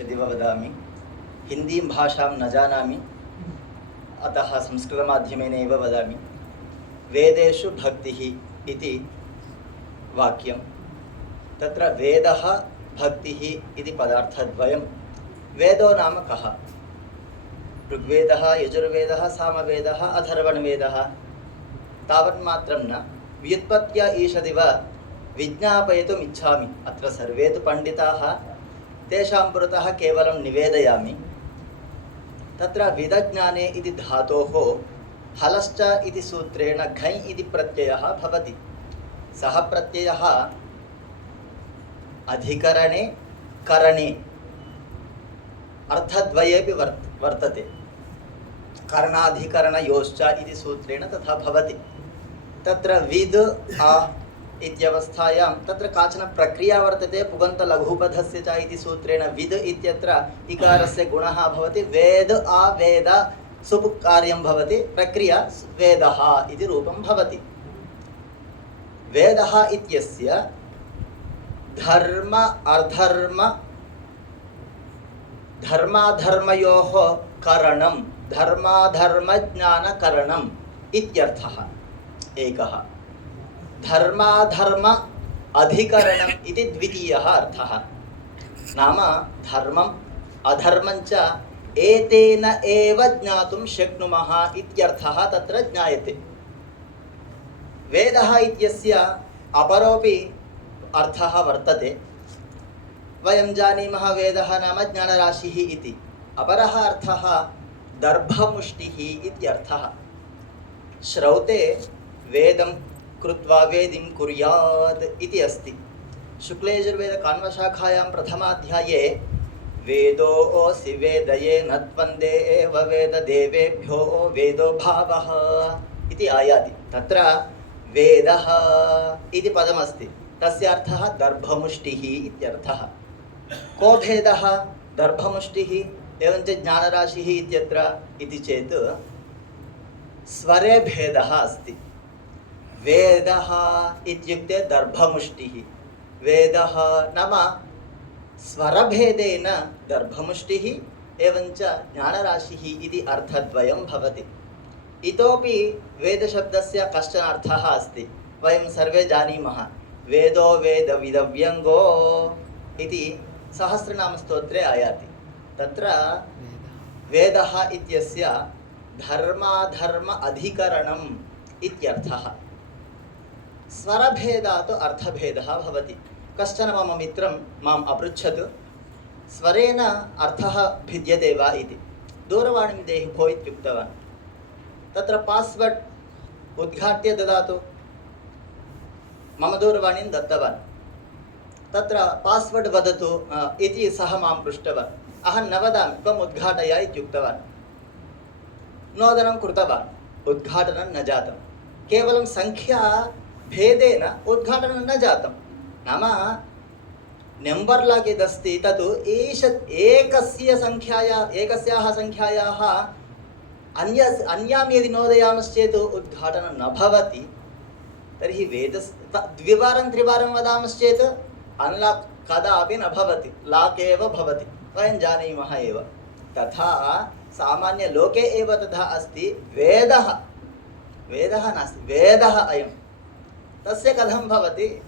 ईषदिव वदामि। हिंदीं भाषां न जानामि, अतः संस्कृतमाध्यमेन एव वदामि। वेदेषु भक्तिः इति वाक्यं, तत्र वेदः भक्तिः इति पदार्थद्वयं। वेदो नाम कः? ऋग्वेदः, यजुर्वेदः, सामवेदः, अथर्वणवेदः तावन्मात्रं न, व्युत्पत्त्या ईषदिव विज्ञापयितुम् इच्छामि। अत्र सर्वे तु पण्डिताः, तेषां पुरतः केवलं निवेदयामि। तत्र विदज्ञाने इति धातोः हलश्च इति सूत्रेण घञ् इति प्रत्ययः भवति। सः प्रत्ययः अधिकरणे करणे अर्थद्वयेपि वर्तते। करणाधिकरणयोश्च इति सूत्रेण तथा भवति। तत्र विद् आ इत्यवस्थायां तत्र काचन प्रक्रिया वर्तते। पुगन्तलघुपधस्य च इति सूत्रेण विद् इत्यत्र इकारस्य गुणः भवति। वेद आ वेद सुप् कार्यं भवति, प्रक्रिया वेदः इति रूपं भवति। वेदः इत्यस्य धर्म अधर्म धर्माधर्मयोः करणं, धर्माधर्मज्ञानकरणम् इत्यर्थः एकः। धर्माधर्म अधिकरणम् इति द्वितीयः अर्थः। नाम धर्मम् अधर्मञ्च एतेन एव ज्ञातुं शक्नुमः इत्यर्थः तत्र ज्ञायते। वेदः इत्यस्य अपरोपि अर्थः वर्तते। वयं जानीमः वेदः नाम ज्ञानराशिः इति। अपरः अर्थः दर्भमुष्टिः इत्यर्थः। श्रौते वेदं कृत्वा वेदिं कुर्यात् इति अस्ति। शुक्लयजुर्वेदकान्वशाखायां प्रथमाध्याये वेदोऽसि वेदये न त्वन्दे एव वेददेवेभ्यो वेदो भावः इति आयाति। तत्र वेदः इति पदमस्ति, तस्य अर्थः दर्भमुष्टिः इत्यर्थः। को भेदः दर्भमुष्टिः एवञ्च ज्ञानराशिः इत्यत्र इति चेत् स्वरे भेदः अस्ति। वेदः इत्युक्ते दर्भमुष्टिः, वेदः नाम स्वरभेदेन दर्भमुष्टिः एवञ्च ज्ञानराशिः इति अर्थद्वयं भवति। इतोपि वेदशब्दस्य कश्चन अर्थः अस्ति, वयं सर्वे जानीमः। वेदो वेदविदव्यङ्गो इति सहस्रनामस्तोत्रे आयाति। तत्र वेदः इत्यस्य धर्माधर्म अधिकरणम् इत्यर्थः। स्वरभेदात् अर्थभेदः भवति। कश्चन मम मित्रं माम् अपृच्छत्, स्वरेण अर्थः भिद्यते वा इति। दूरवाणीं देहि भो इत्युक्तवान्। तत्र पास्वर्ड् उद्घाट्य ददातु। मम दूरवाणीं दत्तवान्। तत्र पास्वर्ड् वदतु इति सः मां पृष्टवान्। अहं न वदामि, त्वम् उद्घाटय इत्युक्तवान्। नोदनं कृतवान्, उद्घाटनं न जातं। केवलं संख्या भेदेन उद्घाटनं न जातं। नाम नंबर लाक् यदस्ति तत् एकस्याः संख्यायाः अन्यां यदि नोदयामश्चेत् उद्घाटनं न भवति। तर्हि द्विवारं त्रिवारं वदामश्चेत् अनलाक् कदापि न भवति, लाक् एव भवति। वयं जानीमः एव। तथा सामान्यलोके एव तथा अस्ति। वेदः नास्ति, वेदः अयं। तस्य कथं भवति?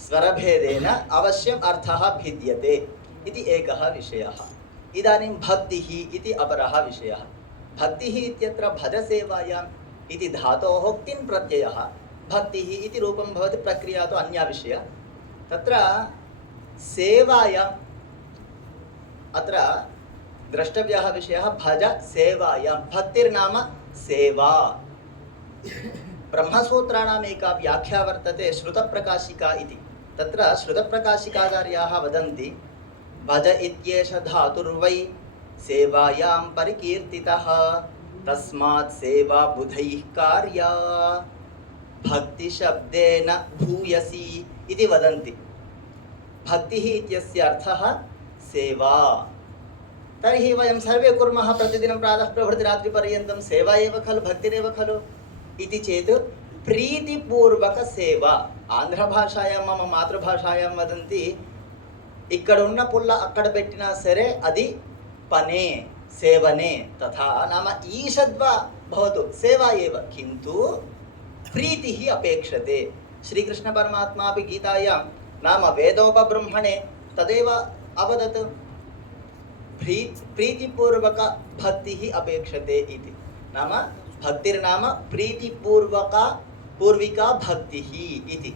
स्वरभेदेन अवश्यम् अर्थः भिद्यते इति एकः विषयः। इदानीं भक्तिः इति अपरः विषयः। भक्तिः इत्यत्र भजसेवायाम् इति धातोः क्तिन् प्रत्ययः भक्तिः इति रूपं भवति। प्रक्रिया तु अन्या विषयः। तत्र सेवायाम् अत्र द्रष्टव्यः विषयः भज सेवायां। भक्तिर्नाम सेवा। ब्रह्मसूत्राणाम् एका व्याख्या वर्तते श्रुतप्रकाशिका इति। तत्र श्रुतप्रकाशिकाचार्याः वदन्ति, भज इत्येष धातुर्वै सेवायां परिकीर्तितः, तस्मात् सेवा बुधैः कार्या भक्तिशब्देन भूयसी इति वदन्ति। भक्तिः इत्यस्य अर्थः सेवा। तर्हि वयं सर्वे कुर्मः प्रतिदिनं प्रातः प्रभृति रात्रिपर्यन्तं सेवा एव खलु, भक्तिरेव खलु इति चेत् प्रीतिपूर्वक सेवा। आन्ध्रभाषायां मम मातृभाषायां वदन्ति ఇక్కడ ఉన్న పుల్ల అక్కడ పెట్టినా సరే అది పనే సేవనే తథా నామ ఈషద్వా భవతు సేవా ఏవ కింటు ప్రీతిः అపేక్షతే. శ్రీకృష్ణ పరమాత్మాపి గీతాయాం నామ వేదోపబ్రహ్మణే తదేవ అవదత్ ప్రీతిపూర్వక భక్తిः అపేక్షతే इति. नाम भक्तिर्नाम प्रीतिपूर्वका पूर्विका भक्तिः इति.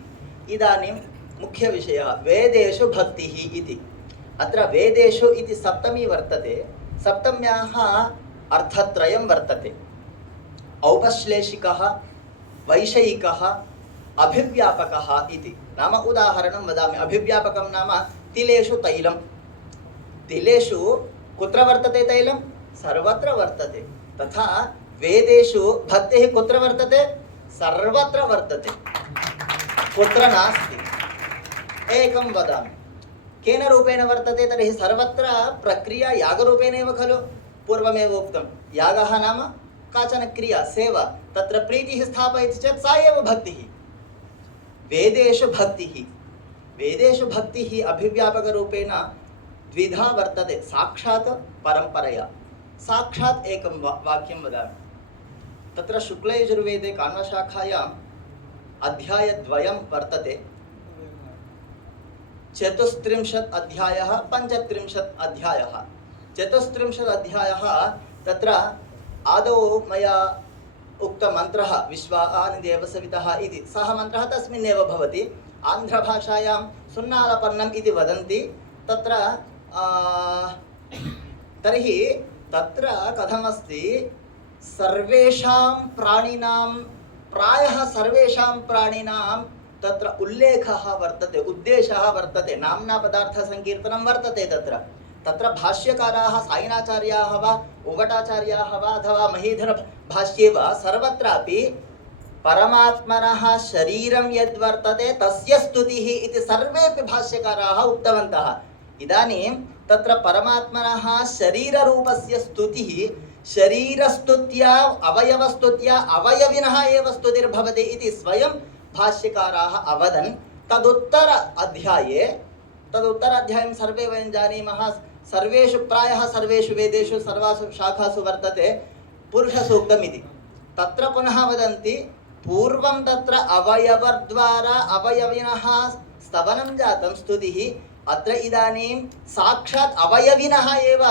इदानीं मुख्यविषयः वेदेषु भक्तिः इति. अत्र वेदेषु इति सप्तमी वर्तते. सप्तम्याः अर्थत्रयं वर्तते. औपश्लेषिकः, वैषयिकः, अभिव्यापकः इति. नाम उदाहरणं वदामि. अभिव्यापकं नाम तिलेषु तैलं. तिलेषु कुत्र वर्तते तैलं? सर्वत्र वर्तते. तथा वेदेषु भक्तिः कुत्र वर्तते? सर्वत्र वर्तते, कुत्र नास्ति. एकं वदामि. केन रूपेण वर्तते तर्हि? सर्वत्र प्रक्रिया यागरूपेण एव खलु. पूर्वमेव उक्तं यागः नाम काचन क्रिया सेवा. तत्र प्रीतिः स्थापयति चेत् सा एव भक्तिः. वेदेषु भक्तिः अभिव्यापकरूपेण द्विधा वर्तते. साक्षात् परम्परया. साक्षात् एकं वाक्यं वदामि. तत्र शुक्लयजुर्वेदे काण्वशाखायाम् अध्यायद्वयं वर्तते. 34 अध्यायः 35 अध्यायः. 34 अध्यायः तत्र आदौ मया उक्तमन्त्रः विश्वानि देवसवितः इति. सः मन्त्रः तस्मिन्नेव भवति. आन्ध्रभाषायां सुन्नालपर्णम् इति वदन्ति. तत्र तर्हि तत्र कथमस्ति? सर्वेषां प्राणिनां प्रायः सर्वेषां प्राणिनां तत्र उल्लेखः वर्तते, उद्देशः वर्तते. नाम्ना पदार्थसङ्कीर्तनं वर्तते. तत्र भाष्यकाराः सायणाचार्याः वा उभटाचार्याः वा अथवा महीधरभाष्ये वा सर्वत्रापि परमात्मनः शरीरं यद्वर्तते तस्य स्तुतिः इति सर्वेपि भाष्यकाराः उक्तवन्तः. इदानीं तत्र परमात्मनः शरीररूपस्य स्तुतिः शरीरस्तुत्या अवयवस्तुत्या अवयविनः एव स्तुतिर्भवति इति स्वयं भाष्यकाराः अवदन्. तदुत्तर अध्यायं सर्वे वयं जानीमः. सर्वेषु प्रायः सर्वेषु वेदेषु सर्वासु शाखासु वर्तते पुरुषसूक्तमिति. तत्र पुनः वदन्ति पूर्वं तत्र अवयवद्वारा अवयविनः स्तवनं जातं स्तुतिः. अत्र इदानीं साक्षात् अवयविनः एव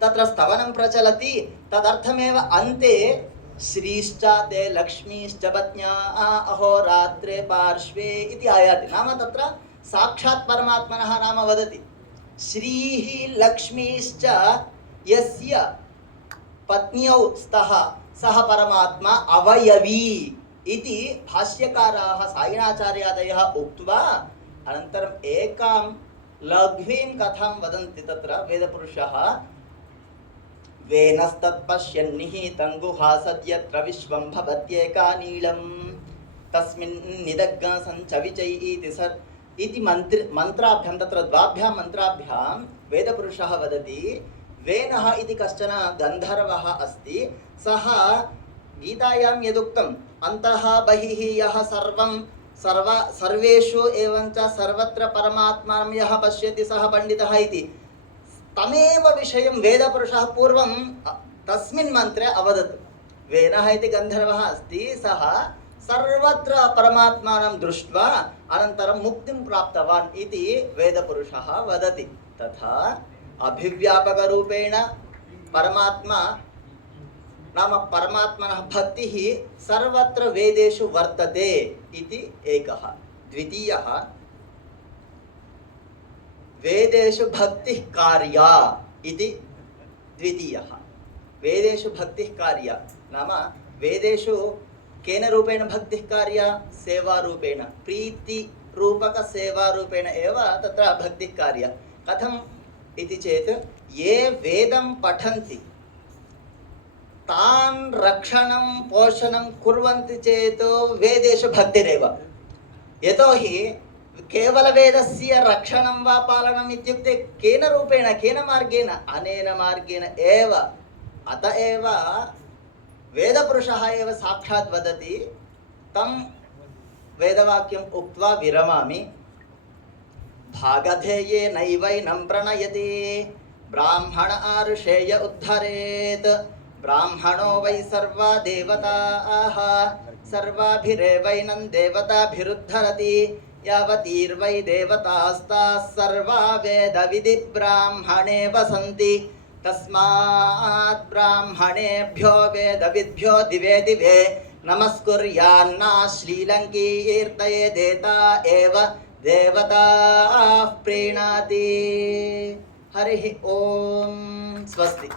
तत्र स्तवनं प्रचलति. तदर्थमेव अन्ते श्रीश्च ते लक्ष्मीश्च पत्न्या अहोरात्रे पार्श्वे इति आयाति. नाम तत्र साक्षात् परमात्मनः नाम वदति. श्रीः लक्ष्मीश्च यस्य पत्न्यौ स्तः सः परमात्मा अवयवी इति भाष्यकाराः सायणाचार्यादयः उक्त्वा अनन्तरम् एकां लघ्वीं कथां वदन्ति. तत्र वेदपुरुषः वेनस्तत्पश्यन्निहितं गुहासद्यत्र विश्वं भवत्येका नीलं तस्मिन् निदग्गा सञ्चविचैति इति मन्त्राभ्यां तत्र द्वाभ्यां मन्त्राभ्यां वेदपुरुषः वदति. वेनः इति कश्चन गन्धर्वः अस्ति. सः गीतायां यदुक्तम् अन्तः बहिः यः सर्वेषु एवञ्च सर्वत्र परमात्मानं यः पश्यति सः पण्डितः इति तमेव विषयं वेदपुरुषः पूर्वं तस्मिन् मन्त्रे अवदत्. वेनः इति गन्धर्वः अस्ति. सः सर्वत्र परमात्मानं दृष्ट्वा अनन्तरं मुक्तिं प्राप्तवान् इति वेदपुरुषः वदति. तथा अभिव्यापकरूपेण परमात्मा नाम परमात्मनः भक्तिः सर्वत्र वेदेषु वर्तते इति एकः. द्वितीयः वेदेषु भक्तिः कार्या इति द्वितीयः. वेदेषु भक्तिः कार्या नाम वेदेषु केन रूपेण भक्तिः कार्या? सेवारूपेण, प्रीतिरूपकसेवारूपेण एव तत्र भक्तिः कार्या. कथम् इति चेत् ये वेदं पठन्ति तान् रक्षणं पोषणं कुर्वन्ति चेत् वेदेषु भक्तिरेव. यतोहि केवलवेदस्य रक्षणं वा पालनम् इत्युक्ते केन रूपेण केन मार्गेण? अनेन मार्गेण एव. अत एव वेदपुरुषः एव साक्षात् वदति. तं वेदवाक्यम् उक्त्वा विरमामि. भागधेयेनैवैनं प्रणयति ब्राह्मण आरुषेय उद्धरेत् ब्राह्मणो वै सर्वा देवताः सर्वाभिरेवैनं देवताभिरुद्धरति यावतीर्वै देवतास्ताः सर्वा वेदविधि ब्राह्मणे वसन्ति तस्मात् ब्राह्मणेभ्यो वेदविद्भ्यो दिवे दिवे नमस्कुर्यान्ना श्लीलङ्कीर्तयेदेता एव देवताः प्रीणाति। हरिः ओम। स्वस्ति।